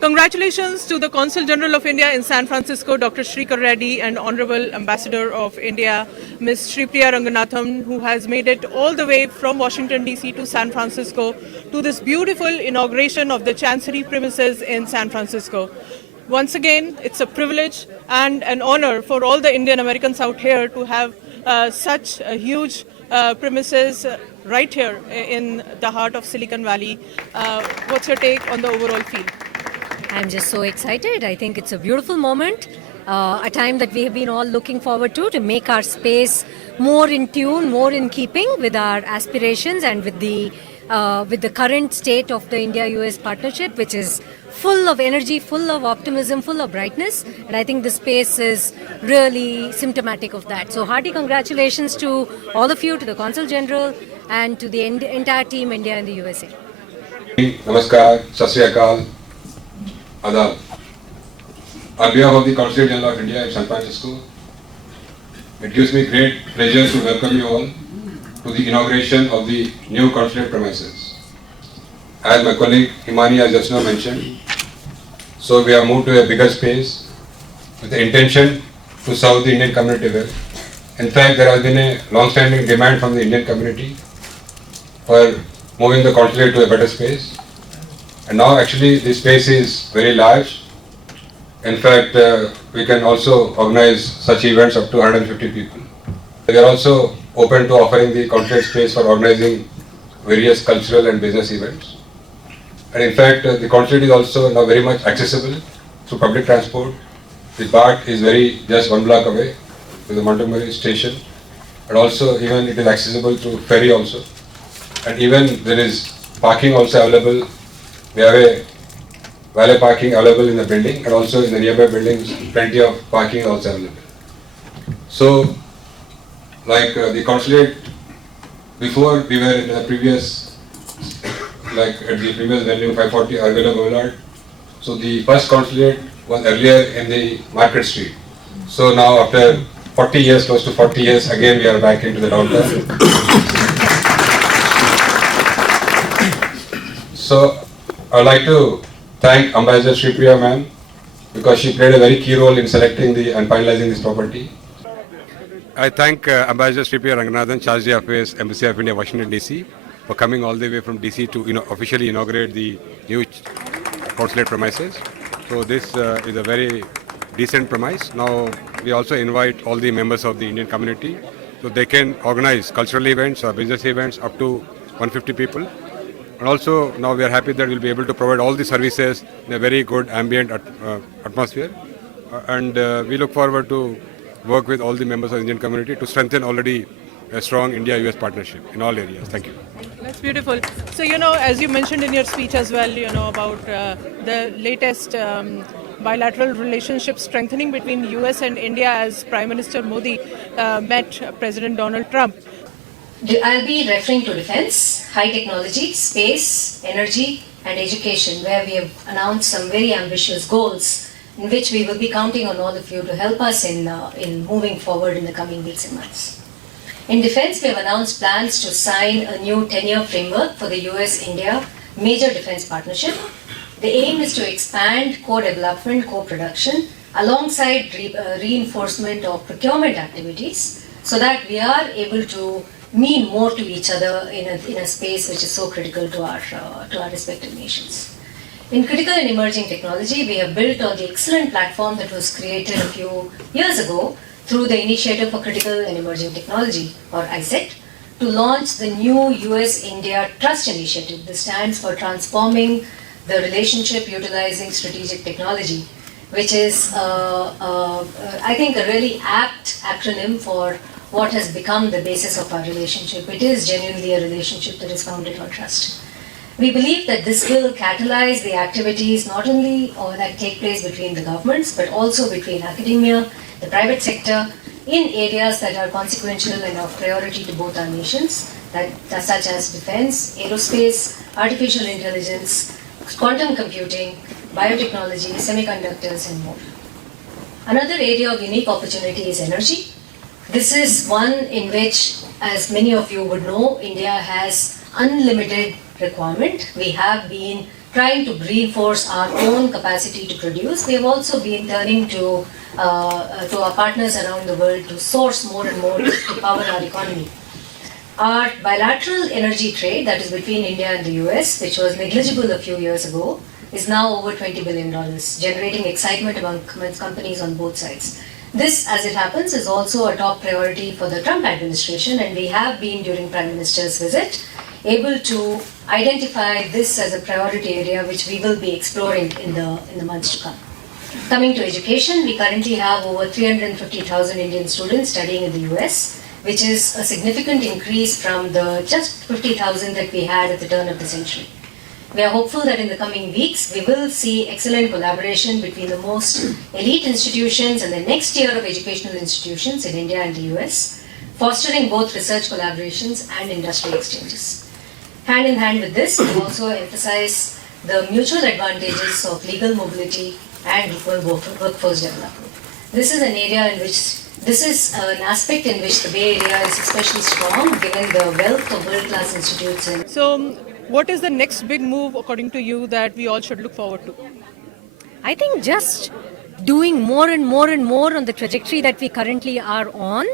Congratulations to the Consul General of India in San Francisco, Dr. Shrikar Reddy, and Honorable Ambassador of India, Ms. Shripriya Ranganathan, who has made it all the way from Washington, D.C. to San Francisco to this beautiful inauguration of the Chancery premises in San Francisco. Once again, it's a privilege and an honor for all the Indian Americans out here to have such a huge premises right here in the heart of Silicon Valley. What's your take on the overall feel? I'm just so excited. I think it's a beautiful moment, a time that we have been all looking forward to make our space more in tune, more in keeping with our aspirations and with the current state of the India-US partnership, which is full of energy, full of optimism, full of brightness. And I think the space is really symptomatic of that. So hearty congratulations to all of you, to the Consul General and to the entire team India and the USA. Namaskar, Sat Sri Akal, Adab. On behalf of the Consulate General of India in San Francisco, it gives me great pleasure to welcome you all to the inauguration of the new consulate premises. As my colleague Himani has just now mentioned, so we have moved to a bigger space with the intention to serve the Indian community well. In fact, there has been a long-standing demand from the Indian community for moving the consulate to a better space. And now actually the space is very large. In fact, we can also organize such events up to 150 people. We are also open to offering the consulate space for organizing various cultural and business events. And in fact, the consulate is also now very much accessible through public transport. The BART is just 1 block away to the Montgomery station. And also even it is accessible through ferry also. And even there is parking also available. We have a valet parking available in the building, and also in the nearby buildings, plenty of parking also available. So, like the consulate, before we were in the previous, like at the previous venue, 540 Arvila Boulevard. So the first consulate was earlier in the Market Street. So now after 40 years, close to 40 years, again we are back into the downtown. So I would like to thank Ambassador Shripriya ma'am because she played a very key role in selecting and finalizing this property. I thank Ambassador Shripriya Ranganathan, Charge d'Affaires, Embassy of India, Washington DC, for coming all the way from DC to officially inaugurate the new consulate premises. So this is a very decent premise. Now we also invite all the members of the Indian community so they can organize cultural events or business events up to 150 people. And also now we are happy that we'll be able to provide all the services in a very good ambient atmosphere. And we look forward to work with all the members of the Indian community to strengthen already a strong India-US partnership in all areas. Thank you. That's beautiful. So, as you mentioned in your speech as well, about the latest bilateral relationship strengthening between US and India as Prime Minister Modi met President Donald Trump. I'll be referring to defense, high technology, space, energy, and education, where we have announced some very ambitious goals in which we will be counting on all of you to help us in moving forward in the coming weeks and months. In defense, we have announced plans to sign a new 10-year framework for the US-India major defense partnership. The aim is to expand co-development, co-production, alongside reinforcement of procurement activities, so that we are able to mean more to each other in a space which is so critical to our respective nations. In critical and emerging technology, we have built on the excellent platform that was created a few years ago through the Initiative for Critical and Emerging Technology, or ICET, to launch the new US-India Trust Initiative. This stands for Transforming the Relationship Utilizing Strategic Technology, which is, I think, a really apt acronym for what has become the basis of our relationship. It is genuinely a relationship that is founded on trust. We believe that this will catalyze the activities not only that take place between the governments, but also between academia, the private sector, in areas that are consequential and of priority to both our nations, such as defense, aerospace, artificial intelligence, quantum computing, biotechnology, semiconductors, and more. Another area of unique opportunity is energy. This is one in which, as many of you would know, India has unlimited requirement. We have been trying to reinforce our own capacity to produce, we have also been turning to our partners around the world to source more and more to power our economy. Our bilateral energy trade, that is between India and the US, which was negligible a few years ago, is now over $20 billion, generating excitement among companies on both sides. This, as it happens, is also a top priority for the Trump administration, and we have been, during Prime Minister's visit, able to identify this as a priority area which we will be exploring in the months to come. Coming to education, we currently have over 350,000 Indian students studying in the US, which is a significant increase from the just 50,000 that we had at the turn of the century. We are hopeful that in the coming weeks, we will see excellent collaboration between the most elite institutions and the next tier of educational institutions in India and the US, fostering both research collaborations and industry exchanges. Hand in hand with this, we also emphasize the mutual advantages of legal mobility and equal workforce development. This is an area in which, this is an aspect in which the Bay Area is especially strong, given the wealth of world-class institutes. So, what is the next big move, according to you, that we all should look forward to? I think just doing more and more and more on the trajectory that we currently are on.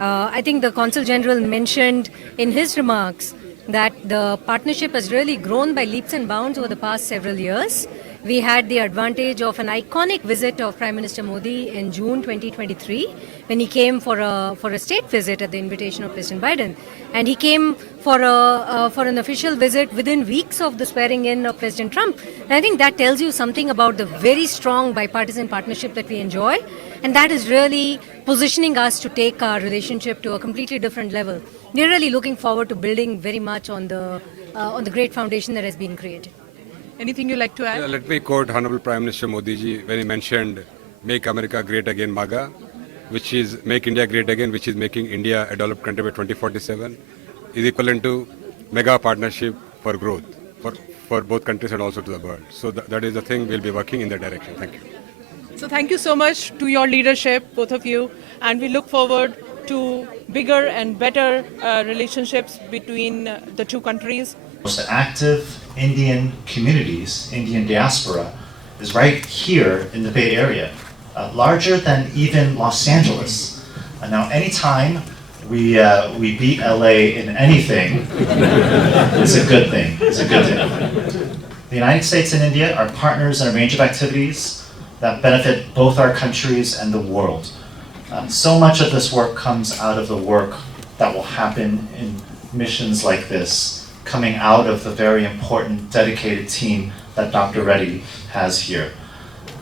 I think the Consul General mentioned in his remarks that the partnership has really grown by leaps and bounds over the past several years. We had the advantage of an iconic visit of Prime Minister Modi in June 2023 when he came for a state visit at the invitation of President Biden. And he came for an official visit within weeks of the swearing in of President Trump. And I think that tells you something about the very strong bipartisan partnership that we enjoy. And that is really positioning us to take our relationship to a completely different level. We're really looking forward to building very much on the great foundation that has been created. Anything you'd like to add? Yeah, let me quote Honorable Prime Minister Modi ji when he mentioned "Make America Great Again, MAGA," which is "Make India Great Again," which is making India a developed country by 2047, is equivalent to mega partnership for growth for both countries and also to the world. So that is the thing we'll be working in that direction. Thank you. So thank you so much to your leadership, both of you, and we look forward to bigger and better relationships between the two countries. Most active Indian communities, Indian diaspora, is right here in the Bay Area, larger than even Los Angeles. And now, anytime we beat LA in anything, it's a good thing. It's a good thing. The United States and India are partners in a range of activities that benefit both our countries and the world. So much of this work comes out of the work that will happen in missions like this, coming out of the very important, dedicated team that Dr. Reddy has here.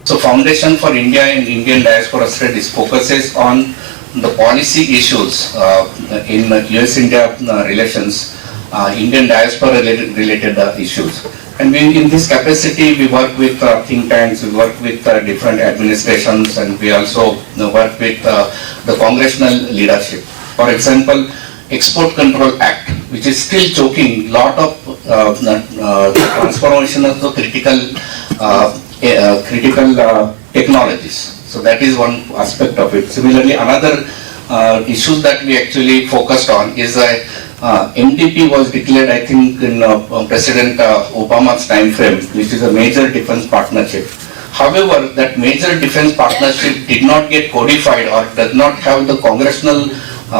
So Foundation for India and Indian Diaspora Studies focuses on the policy issues in US-India relations, Indian diaspora related issues. And in this capacity, we work with think tanks, we work with different administrations, and we also work with the congressional leadership. For example, Export Control Act, which is still choking lot of transformation of the critical technologies. So that is one aspect of it. Similarly, another issue that we actually focused on is that MDP was declared, I think, in President Obama's time frame, which is a major defense partnership. However, that major defense partnership did not get codified or does not have the congressional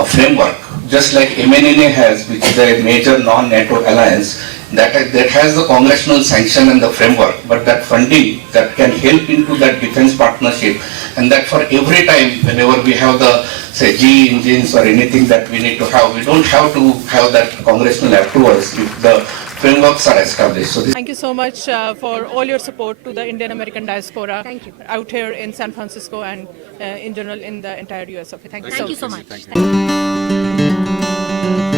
framework, just like MNNA has, which is a major non-NATO alliance, that has the congressional sanction and the framework, but that funding that can help into that defense partnership, and that for every time whenever we have the, say, GE engines or anything that we need to have, we don't have to have that congressional approvals if the frameworks are established. So Thank you so much for all your support to the Indian American diaspora Thank you. out here in San Francisco and in general in the entire US. Thank you Thank you so much. much.